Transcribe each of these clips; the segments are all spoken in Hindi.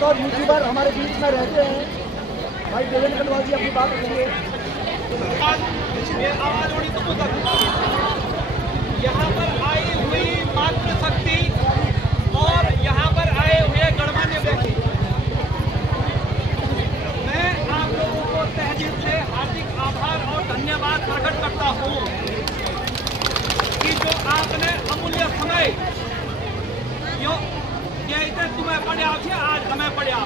एक और यूट्यूबर हमारे बीच में रहते हैं, भाई देवेंद्र कटवाल जी, अपनी बात रखिए। आवाज उड़ी तो यहाँ पर आई हुई मातृशक्ति और यहाँ पर आए हुए गणमान्य व्यक्ति, मैं आप लोगों को तहे दिल से हार्दिक आभार और धन्यवाद प्रकट करता हूँ कि जो आपने अमूल्य समय ये तुम्हें पढ़ा थे, आज हमें पढ़ा,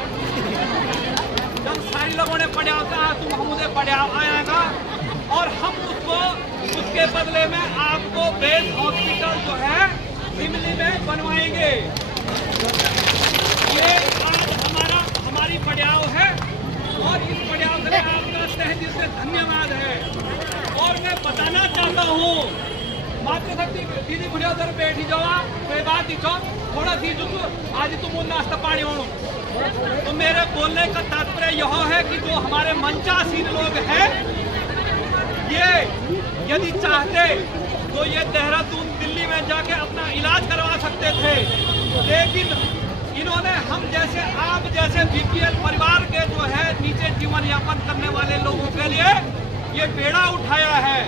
जब सारे लोगों ने पढ़ा होता है तुम हमें पढ़ा आएगा और हम उसके बदले में आपको बेस हॉस्पिटल जो है सिमली में बनवाएंगे। ये आज हमारी पड़ाव है और इस पड़ाव के लिए आपका तहे दिल से धन्यवाद है। और मैं बताना चाहता हूँ मातृशक्ति दीदी बुढ़िया उधर बैठी जाओ, कोई बात दिखो थोड़ा सी जो आज तुम नाश्ता पानी हो। तो मेरे बोलने का तात्पर्य यह है कि जो हमारे मंचासीन लोग हैं, ये यदि चाहते तो ये देहरादून दिल्ली में जाके अपना इलाज करवा सकते थे, लेकिन इन्होंने हम जैसे आप जैसे बीपीएल परिवार के जो है नीचे जीवन यापन करने वाले लोगों के लिए ये बेड़ा उठाया है।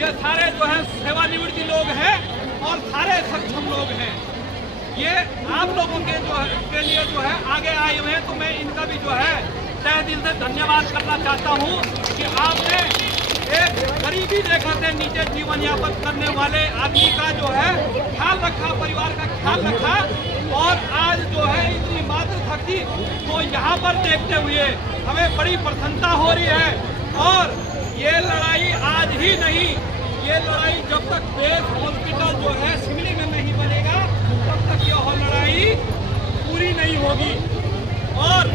ये सारे जो है सेवानिवृत्ति लोग हैं और सारे सक्षम लोग हैं। ये आप लोगों के लिए जो है आगे आए हुए हैं, तो मैं इनका भी जो है तहे दिल से धन्यवाद करना चाहता हूँ कि आपने एक गरीबी रेखा से नीचे जीवन यापन करने वाले आदमी का जो है ख्याल रखा, परिवार का ख्याल रखा और आज जो है इतनी मातृशक्ति को यहाँ पर देखते हुए हमें बड़ी प्रसन्नता हो रही है। और ये लड़ाई आज ही नहीं, ये लड़ाई जब तक बेस हॉस्पिटल जो है सिमली में नहीं बनेगा तब तक यह लड़ाई पूरी नहीं होगी। और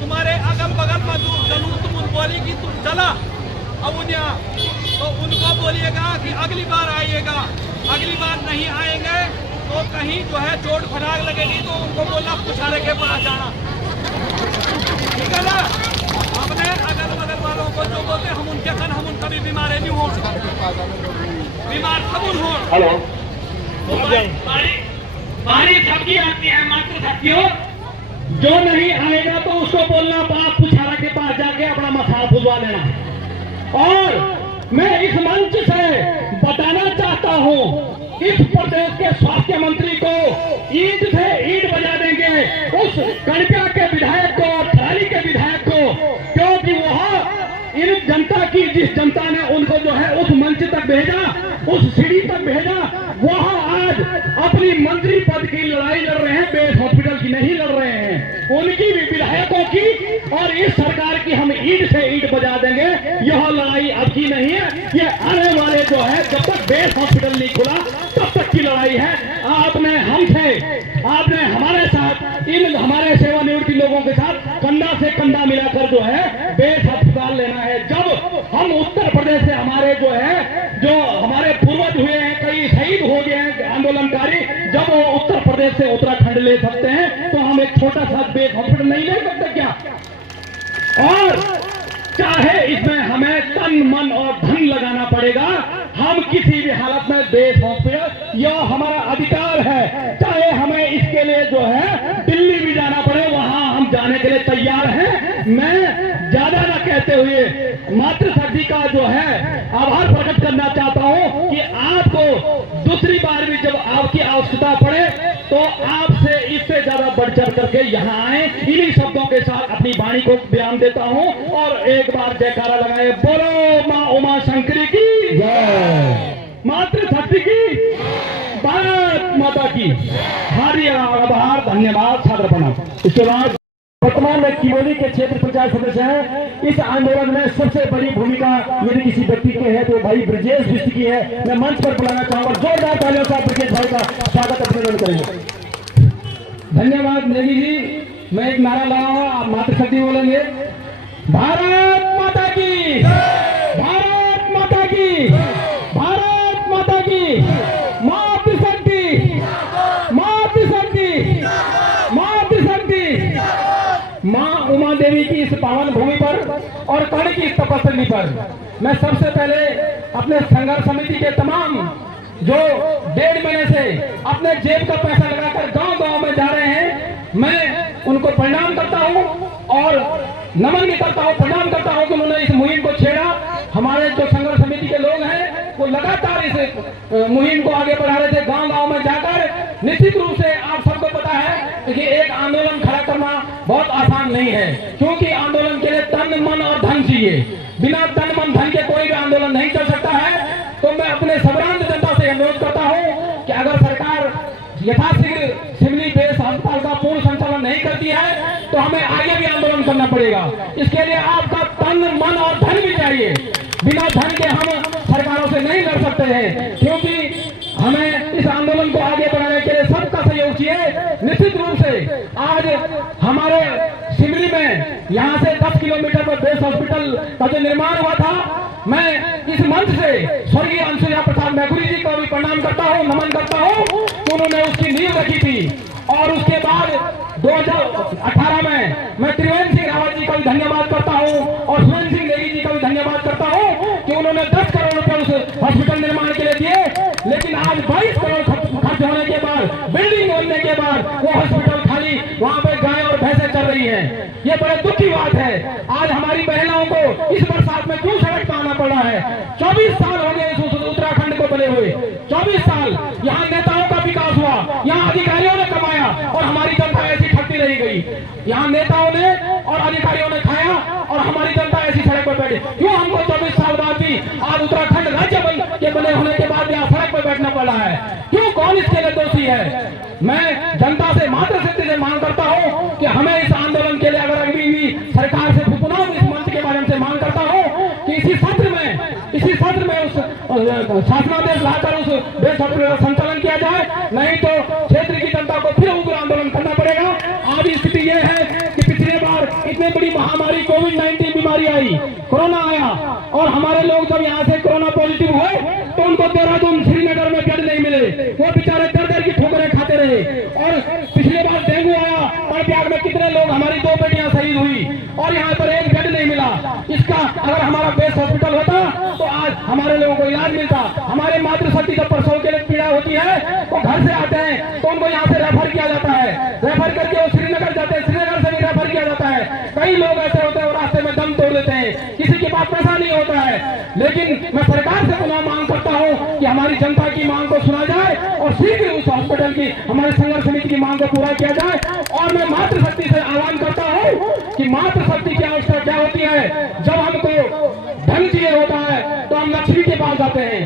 तुम्हारे अगल बगल में जो जलूस तुम बोलेगी तुम चला अब तो उनको बोलिएगा कि अगली बार आइएगा, अगली बार नहीं आएंगे तो कहीं जो है चोट फटाक लगेगी तो उनको बोलना पुछारे के पास जाना, ठीक है ना। अपने अगल बगल वालों को जो बोलते हम उनके सन हम उनका भी बीमार नहीं हो, बीमार सब हो। हेलो बारी सब्जी आती है मातृशक्तियों, जो नहीं आएगा तो उसको बोलना बाप पुछारा के पास जाके अपना मसाला फुलवा लेना। और मैं इस मंच से बताना चाहता हूं इस प्रदेश के स्वास्थ्य मंत्री को ईंट से ईंट बजा देंगे उस कणिका के विधायक को और थराली के विधायक को, क्योंकि वह इन जनता की, जिस जनता ने उनको जो है उस मंच तक भेजा, उस सीढ़ी तक भेजा, वह आज अपनी मंत्री पद की लड़ाई लड़ रहे हैं, बेस हॉस्पिटल की नहीं लड़ रहे हैं, उनकी भी विधायकों की। और इस सरकार की हम ईंट से ईंट बजा देंगे, यह लड़ाई अब की नहीं है, ये आने वाले जो है जब तक बेस हॉस्पिटल नहीं खुला तब तक की लड़ाई है। आपने हमसे, आपने हमारे साथ, इन हमारे सेवानिवृत्ति लोगों के साथ कंधा से कंधा मिलाकर जो है बेस अस्पताल लेना है। जब हम उत्तर प्रदेश से हमारे जो है, जो हमारे पूर्वज हुए हैं, कई शहीद हो गए हैं आंदोलनकारी, जब वो उत्तर प्रदेश से उत्तराखंड ले सकते हैं तो हम एक छोटा सा बेस हॉस्पिटल नहीं ले सकते क्या? और चाहे इसमें हमें तन मन और धन लगाना पड़ेगा, हम किसी भी हालत में बेस हॉस्पिटल, यह हमारा अधिकार है, चाहे हमें इसके लिए जो है दिल्ली भी जाना पड़े, वहां हम जाने के लिए तैयार हैं। मैं ज्यादा न कहते हुए मातृशक्ति का जो है आभार प्रकट करना चाहता हूं कि आपको दूसरी बार भी जब आपकी आवश्यकता पड़े तो आपसे इससे ज्यादा बढ़ चढ़ करके यहाँ आए। इन्हीं शब्दों के साथ अपनी वाणी को बयान देता हूँ और एक बार जयकारा लगाए, बोलो माँ उमा शंकरी की जय, मातृशक्ति की, भारत माता की। हार्दिक आभार, धन्यवाद, सादर प्रणाम। इसके बाद वर्तमान में किमोली के क्षेत्र पंचायत सदस्य हैं। इस आंदोलन में सबसे बड़ी भूमिका यदि किसी व्यक्ति की है तो भाई ब्रजेश बिष्ट की है। मैं मंच पर बुलाना चाहूंगा, जोरदार तालियों से ब्रजेश भाई का स्वागत अभिनंदन करेंगे। धन्यवाद नेगी जी। मैं एक नारा लगाऊंगा, आप मातृशक्ति बोलेंगे, भारत माता की, भारत माता की, भारत माता की, मातृशक्ति, मातृशक्ति, मातृशक्ति। माँ उमा देवी की इस पावन भूमि पर और कर्ण की इस तपस्थली पर मैं सबसे पहले अपने संघर्ष समिति के तमाम जो 1.5 महीने से अपने जेब का पैसा लगाकर गांव-गांव में जा रहे हैं, मैं उनको प्रणाम करता हूँ और नमन भी करता हूँ, प्रणाम करता हूँ कि उन्होंने इस मुहिम को छेड़ा। हमारे जो संघर्ष समिति के लोग हैं वो लगातार इस मुहिम को आगे बढ़ा रहे थे, गांव-गांव में जाकर। निश्चित रूप से आप सबको पता है कि एक आंदोलन खड़ा करना बहुत आसान नहीं है, क्योंकि आंदोलन के लिए तन मन और धन चाहिए। बिना तन मन धन के कोई भी आंदोलन नहीं चल सकता है। तो मैं अपने सम्रांत जनता से अनुरोध करता हूँ कि अगर सरकार यथाशीघ्र सिवनी बेस अस्पताल का पूर्ण संचालन नहीं करती है तो हमें आगे भी आंदोलन करना पड़ेगा। इसके लिए आपका तन मन और धन भी चाहिए। बिना धन के हम सरकारों से नहीं लड़ सकते हैं, क्योंकि हमें इस आंदोलन को आगे बढ़ाने के लिए सबका सहयोग चाहिए। निश्चित रूप से आज हमारे सिवनी में यहाँ से 10 किलोमीटर पर बेस हॉस्पिटल का जो निर्माण हुआ था, मैं इस मंच से स्वर्गीय अंशुजा प्रसाद मैकुरी जी को भी प्रणाम करता हूँ, नमन करता हूँ कि उन्होंने उसकी नींव रखी थी। और उसके बाद 2018 में मैं त्रिवेंद्र सिंह रावत जी का भी धन्यवाद करता हूँ और सुरेंद्र सिंह नेगी जी का भी धन्यवाद करता हूँ कि उन्होंने 10 करोड़ रुपए उस हॉस्पिटल निर्माण के लिए दिए। लेकिन आज 22 करोड़ खर्च होने के बाद, बिल्डिंग बनने के बाद वो हॉस्पिटल खाली वहाँ पे गाय और भैंसें चल रही है। ये बड़े दुख की बात है। आज हमारी महिलाओं को इस बरसात में क्यों सड़क पर आना पड़ा है? 24 साल हो गए इस उत्तराखंड को बने हुए, 24 साल यहाँ नेताओं का विकास हुआ, यहाँ अधिकारियों ने कमाया और हमारी जनता ऐसी ठगती रही गई। यहाँ नेताओं ने और अधिकारियों ने खाया और हमारी जनता ऐसी सड़क पर बैठी। क्यों हमको 24 साल बाद भी आज उत्तराखंड राज्य के बने होने के बाद यहाँ सड़क पर बैठना पड़ रहा है? क्यों, कौन इसके लिए दोषी है? मैं जनता से मातृशक्ति से मांग करता हूँ कि हमें इस आंदोलन के लिए अगर अभी भी सरकार से पुनः इस मंच के माध्यम से मांग करता हूँ कि इसी सत्र में उस शासनादेश लाकर उस बेस हॉस्पिटल का संचालन किया जाए, नहीं तो क्षेत्र की जनता को फिर उग्र आंदोलन करना पड़ेगा। आज स्थिति यह है कि पिछले बार इतनी बड़ी महामारी कोविड-19 बीमारी आई, कोरोना आया और हमारे लोग जब यहाँ से कोरोना पॉजिटिव हुए तो उनको देहरादून श्रीनगर में बेड नहीं मिले, वो बेचारे दर की ठोकरें खाते रहे। और पिछले बार डेंगू आया, कर्नाटक में कितने लोग, हमारी 2 बेटियां शहीद हुई और यहाँ पर एक बेड नहीं मिला। इसका अगर हमारा बेस हॉस्पिटल होता तो आज हमारे लोगों को इलाज मिलता। हमारे मातृशक्ति जब प्रसव के लिए पीड़ा होती है तो घर से आते हैं तो उनको यहाँ से रेफर किया जाता है, रेफर करके वो श्रीनगर जाते हैं, श्रीनगर से भी रेफर किया जाता है। कई लोग ऐसे होते हैं वो रास्ते में दम तोड़ देते हैं, किसी के पास पैसा नहीं होता है। लेकिन मैं सरकार से पुनः मांग करता हूँ कि हमारी जनता की मांग को सुना जाए और शीघ्र उस हॉस्पिटल की, हमारे संघर्ष समिति की मांग को पूरा किया जाए। और मैं मातृशक्ति से आह्वान करता हूँ कि मातृशक्ति की आवश्यकता क्या होती है? जब हमको धन चाहिए होता है तो हम लक्ष्मी के पास जाते हैं,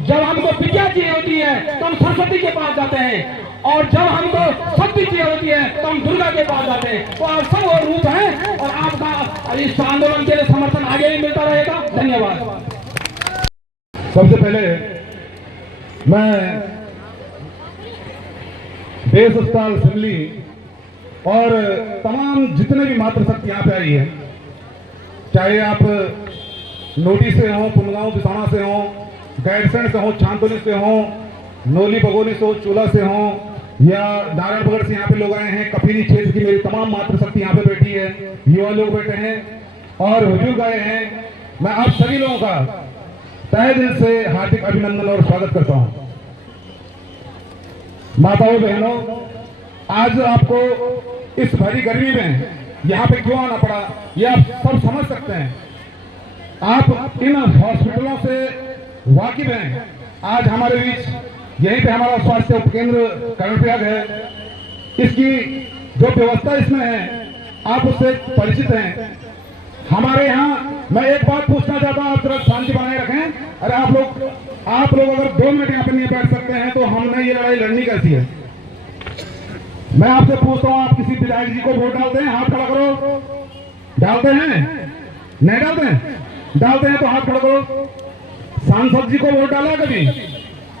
जब हमको विद्या चाहिए होती है तो हम सरस्वती के पास जाते हैं, और जब हमको शक्ति चाहिए होती है तो हम दुर्गा के पास जाते हैं। तो आप सब वो रूप हैं और आपका इस आंदोलन के लिए समर्थन आगे भी मिलता रहेगा। धन्यवाद। सबसे पहले मैं बेस अस्पताल सिवनी और तमाम जितने भी मातृशक्ति यहाँ पे आई है, चाहे आप नोटी से हो, पुनगांव बिसाना से हो, गैरसैंण से हो, छानतोली से हो, नोली बगोली से हो, चूला से हो, या नारायणगढ़ से यहाँ पे लोग आए हैं, कफीनी क्षेत्र की मेरी तमाम मातृशक्ति यहाँ पे बैठी है, युवा लोग बैठे हैं और बुजुर्ग आए हैं। मैं आप सभी लोगों का तहे दिल से हार्दिक अभिनंदन और स्वागत करता हूँ। माताओं बहनों, आज आपको इस भरी गर्मी में यहाँ पे क्यों आना पड़ा ये आप सब समझ सकते हैं। आप इन हॉस्पिटलों से वाकिफ हैं। आज हमारे बीच यहीं पे हमारा स्वास्थ्य उपकेंद्र कर्णप्रयाग है, इसकी जो व्यवस्था इसमें है आप उससे परिचित हैं। हमारे यहाँ मैं एक बात पूछना चाहता हूँ, आप तरफ शांति बनाए रखें। अरे आप लोग अगर 2 मिनट यहाँ पे नहीं बैठ सकते हैं तो हमने ये लड़ाई लड़नी कैसी है? मैं आपसे पूछता हूँ, आप किसी विधायक जी को वोट डालते हैं? हाथ खड़ा करो। डालते हैं? नहीं डालते हैं? डालते हैं तो हाथ खड़ा करो। सांसद जी को वोट डाला है कभी?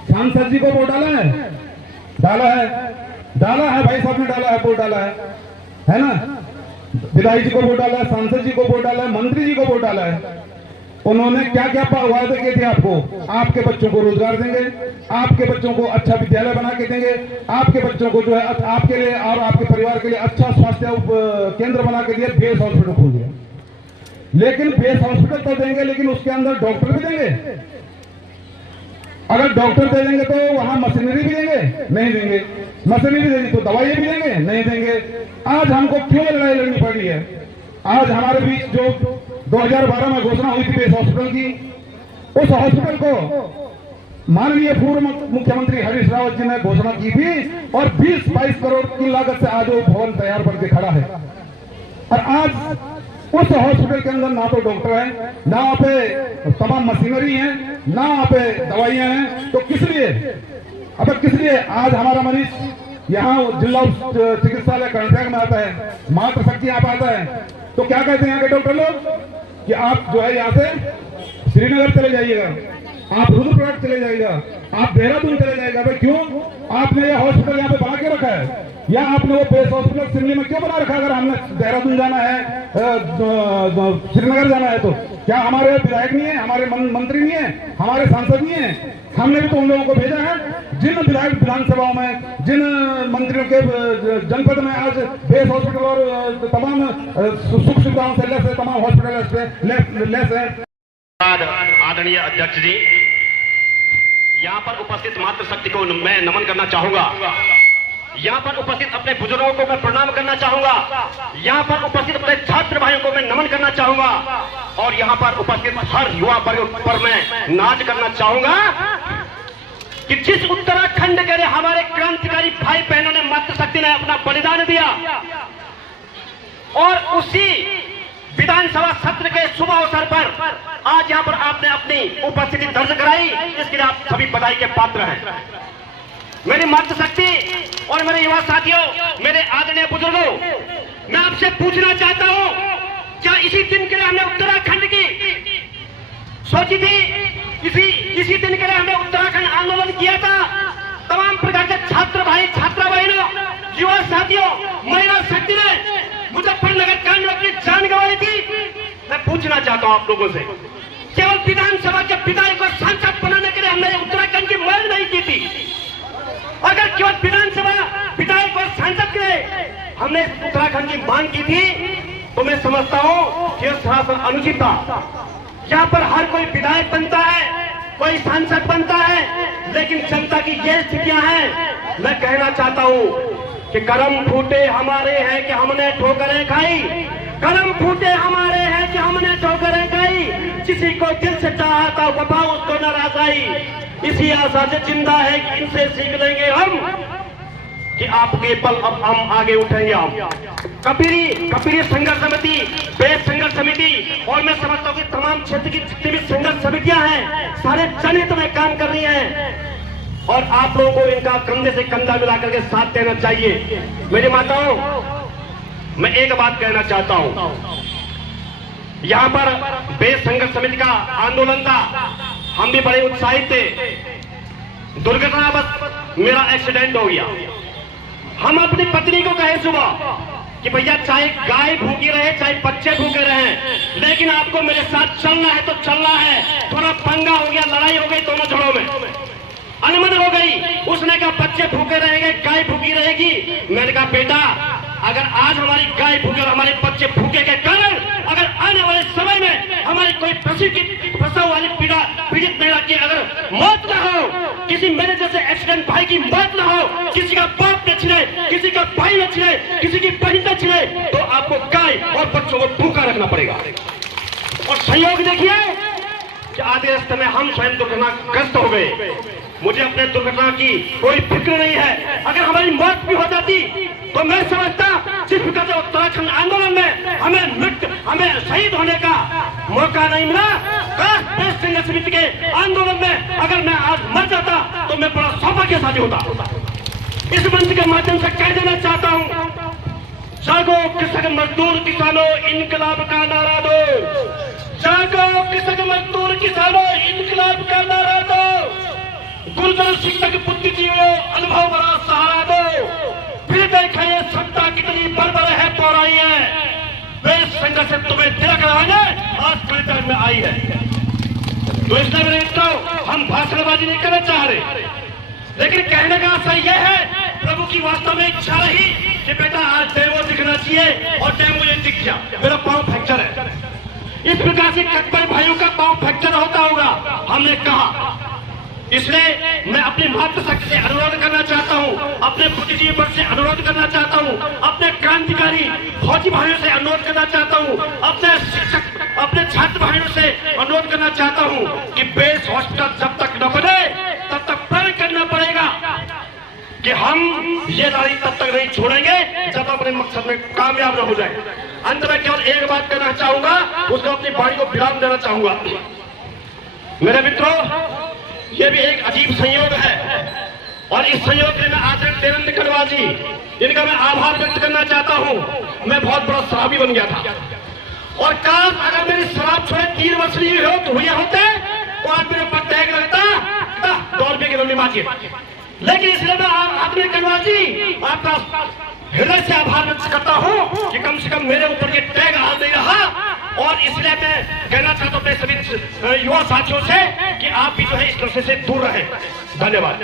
सांसद जी को वोट डाला है? डाला है, डाला है भाई साहब ने डाला है, वोट डाला है ना? विधायक जी को वोट डाला है, सांसद जी को वोट डाला है, मंत्री जी को वोट डाला है। उन्होंने क्या क्या वादे किए थे आपको? आपके बच्चों को रोजगार देंगे, आपके बच्चों को अच्छा विद्यालय बना के देंगे, आपके बच्चों को जो है आपके लिए और आपके परिवार के लिए अच्छा स्वास्थ्य केंद्र बना के दिया, बेस हॉस्पिटल खोल दिया। लेकिन बेस हॉस्पिटल तो देंगे, लेकिन उसके अंदर डॉक्टर भी देंगे? अगर डॉक्टर दे देंगे तो वहां मशीनरी भी देंगे? नहीं देंगे। मशीनरी देंगे तो दवाइयां भी देंगे? नहीं देंगे। आज हमको क्यों लड़ाई लड़नी पड़ रही है? आज हमारे बीच जो 2012 में घोषणा हुई थी बेस हॉस्पिटल की, उस हॉस्पिटल को माननीय पूर्व मुख्यमंत्री हरीश रावत जी ने घोषणा की थी और 20-22 करोड़ की लागत से आज वो भवन तैयार करके खड़ा है। और आज उस हॉस्पिटल के अंदर ना तो डॉक्टर है, ना वहां पे तमाम मशीनरी है, ना वहां पे दवाइयां हैं। तो किस लिए? अब किस लिए आज हमारा मरीज यहाँ जिला चिकित्सालय कर्णप्रयाग में आता है, मातृशक्ति यहाँ पे आता है, तो क्या कहते हैं यहाँ के डॉक्टर लोग कि आप जो है यहाँ से श्रीनगर चले जाइएगा, आप रुद्रप्रयाग चले जाइएगा, आप देहरादून चले जाइएगा। भाई क्यों? आपने ये हॉस्पिटल यहाँ पे बना के रखा है, या आपने वो बेस हॉस्पिटल सिमली में क्यों बना रखा? अगर हमने देहरादून जाना है, श्रीनगर जाना है, तो क्या हमारे विधायक नहीं है, हमारे मंत्री नहीं है, हमारे सांसद नहीं है? हमने भी तो उन लोगों को भेजा है जिन विधायक विधानसभाओं में, जिन मंत्रियों के जनपद में आज बेस हॉस्पिटल और तमाम सुख सुविधाओं से लेस है, तमाम हॉस्पिटल से लेस है। आदरणीय अध्यक्ष जी, यहाँ पर उपस्थित मातृशक्ति को मैं नमन करना चाहूंगा। यहाँ पर उपस्थित अपने बुजुर्गों को मैं प्रणाम करना चाहूंगा। यहाँ पर उपस्थित अपने छात्र भाइयों को मैं नमन करना चाहूंगा। और यहाँ पर उपस्थित हर युवा वर्ग पर मैं नाच करना चाहूंगा कि जिस उत्तराखंड के लिए हमारे क्रांतिकारी भाई बहनों ने, मातृशक्ति ने अपना बलिदान दिया, और उसी विधानसभा सत्र के शुभ अवसर पर आज यहाँ पर आपने अपनी उपस्थिति दर्ज कराई, इसके लिए आप सभी बधाई के पात्र हैं। मेरी मातृशक्ति और मेरे युवा साथियों, मेरे आदरणीय बुजुर्गों, मैं आपसे पूछना चाहता हूं, क्या इसी दिन के लिए हमने उत्तराखंड की सोची थी? इसी दिन के लिए हमने उत्तराखंड आंदोलन किया था। तमाम प्रकार के छात्र भाई, छात्रा बहनों, युवा साथियों, महिला शक्ति ने मुजफ्फरनगर कांड में अपनी जान गंवाई थी। मैं पूछना चाहता हूं आप लोगों से, केवल विधानसभा के विधायक को सांसद बनाने के लिए हमने उत्तराखंड की मांग नहीं की थी? अगर केवल विधानसभा विधायक और सांसद के लिए हमने उत्तराखंड की मांग की थी, तो मैं समझता हूं कि यह सरासर अनुचित था। यहाँ पर हर कोई विधायक बनता है, कोई सांसद बनता है, लेकिन जनता की ये स्थितियां हैं। मैं कहना चाहता हूं कि करम फूटे हमारे हैं कि हमने ठोकरें खाई, करम फूटे हमारे हैं कि हमने ठोकरें खाई, किसी को दिल से चाहा था वफा उसको नाराज आई, इसी आशा से जिंदा है कि इनसे सीख लेंगे हम कि आपके पल अब हम आगे उठेंगे। हम कपीरी संघर्ष समिति, बेस संघर्ष समिति, और मैं समझता हूँ कि तमाम क्षेत्र की जितनी भी संघर्ष समितियां हैं, सारे जनहित में काम कर रही हैं, और आप लोगों को इनका कंधे से कंधा मिलाकर के साथ देना चाहिए। मेरी माताओं, मैं एक बात कहना चाहता हूं, यहां पर बेस संघर्ष समिति का आंदोलन था, हम भी बड़े उत्साहित थे। दुर्घटनावश मेरा एक्सीडेंट हो गया। हम अपनी पत्नी को कहे सुबह कि भैया चाहे गाय भूखी रहे, चाहे बच्चे भूखे रहे, लेकिन आपको मेरे साथ चलना है तो चलना है। थोड़ा पंगा हो गया, लड़ाई हो गई दोनों जोड़ों में, अनबन हो गई। उसने कहा बच्चे भूखे रहेंगे, गाय भूखी रहेगी। मैंने कहा बेटा, अगर आज हमारी गाय भूखे और हमारे बच्चे भूखे के कारण अगर आने वाले समय में हमारी कोई प्रसव वाली पीड़ित महिला की अगर मौत न हो, किसी मेरे जैसे एक्सीडेंट भाई की मौत न हो, किसी का बाप न छिले, किसी का भाई न छिले, किसी की बहन न छिले, तो आपको गाय और बच्चों को भूखा रखना पड़ेगा। और संयोग देखिए कि आधे रास्ते में हम स्वयं दुर्घटनाग्रस्त हो गए। मुझे अपने दुर्घटना की कोई फिक्र नहीं है। अगर हमारी मौत भी हो जाती तो मैं समझता जिस प्रकार से उत्तराखंड आंदोलन में हमें शहीद होने का मौका नहीं मिला, बेस संघर्ष समिति के आंदोलन में अगर मैं आज मर जाता तो मैं बड़ा सौभाग्यशाली होता। इस मंच के माध्यम से कह देना चाहता हूं, जागो कृषक मजदूर किसानों, इनकलाब का नारा दो। जागो कृषक मजदूर किसानों, इनकलाब का नारा दो। गुरुजन शिक्षक बुद्धिजीवियों, अनुभव बड़ा सहारा दो। फिर देखें ये सत्ता कितनी बर्बर है, पौराई है। बेस संघर्ष से तुम्हें तिलक लगाने आज परिचय में आई है। तो इसलिए मेरे मित्रों, हम भाषणबाजी नहीं करना चाह रहे, लेकिन कहने का आशा यह है, प्रभु की वास्तव में इच्छा रही कि बेटा आज डेमो दिखना चाहिए, और डेमो ये दिख गया, मेरा पांव फ्रैक्चर है। इस प्रकार से कई भाइयों का पांव फ्रैक्चर होता होगा। हमने कहा इसलिए मैं अपनी मातृशक्ति से अनुरोध करना चाहता हूं, अपने बुद्धिजीवी वर्ग से अनुरोध करना चाहता हूं, अपने क्रांतिकारी फौजी भाइयों से अनुरोध करना चाहता हूं, अपने शिक्षक, अपने छात्र भाइयों से अनुरोध करना चाहता हूं कि बेस हॉस्पिटल जब तक न बने तब तक प्रण करना पड़ेगा कि हम ये लड़ाई तब तक नहीं छोड़ेंगे जब अपने मकसद में कामयाब न हो जाए। अंत में केवल एक बात कहना चाहूंगा, उसको अपनी वाणी को विराम देना चाहूंगा। मेरे मित्रों, ये भी एक अजीब संयोग है और इस संयोग में मैं आदरणीय देवेंद्र खडवाल जी, इनका मैं आभार व्यक्त करना चाहता हूं। मैं बहुत बड़ा शराबी बन गया था और काश अगर मेरी शराब छोड़े 3 वर्ष हुए होते तो आज मेरे ऊपर टैग लगता 2 रुपये की लंबी मार्केट। लेकिन इसलिए मैं आदरणीय खडवाल जी आपका हृदय से आभार व्यक्त करता हूं कि कम से कम मेरे ऊपर ये टैग आ नहीं रहा। और इसलिए मैं कहना चाहता हूं अपने सभी युवा साथियों से कि आप भी जो है इस नशे से दूर रहें। धन्यवाद।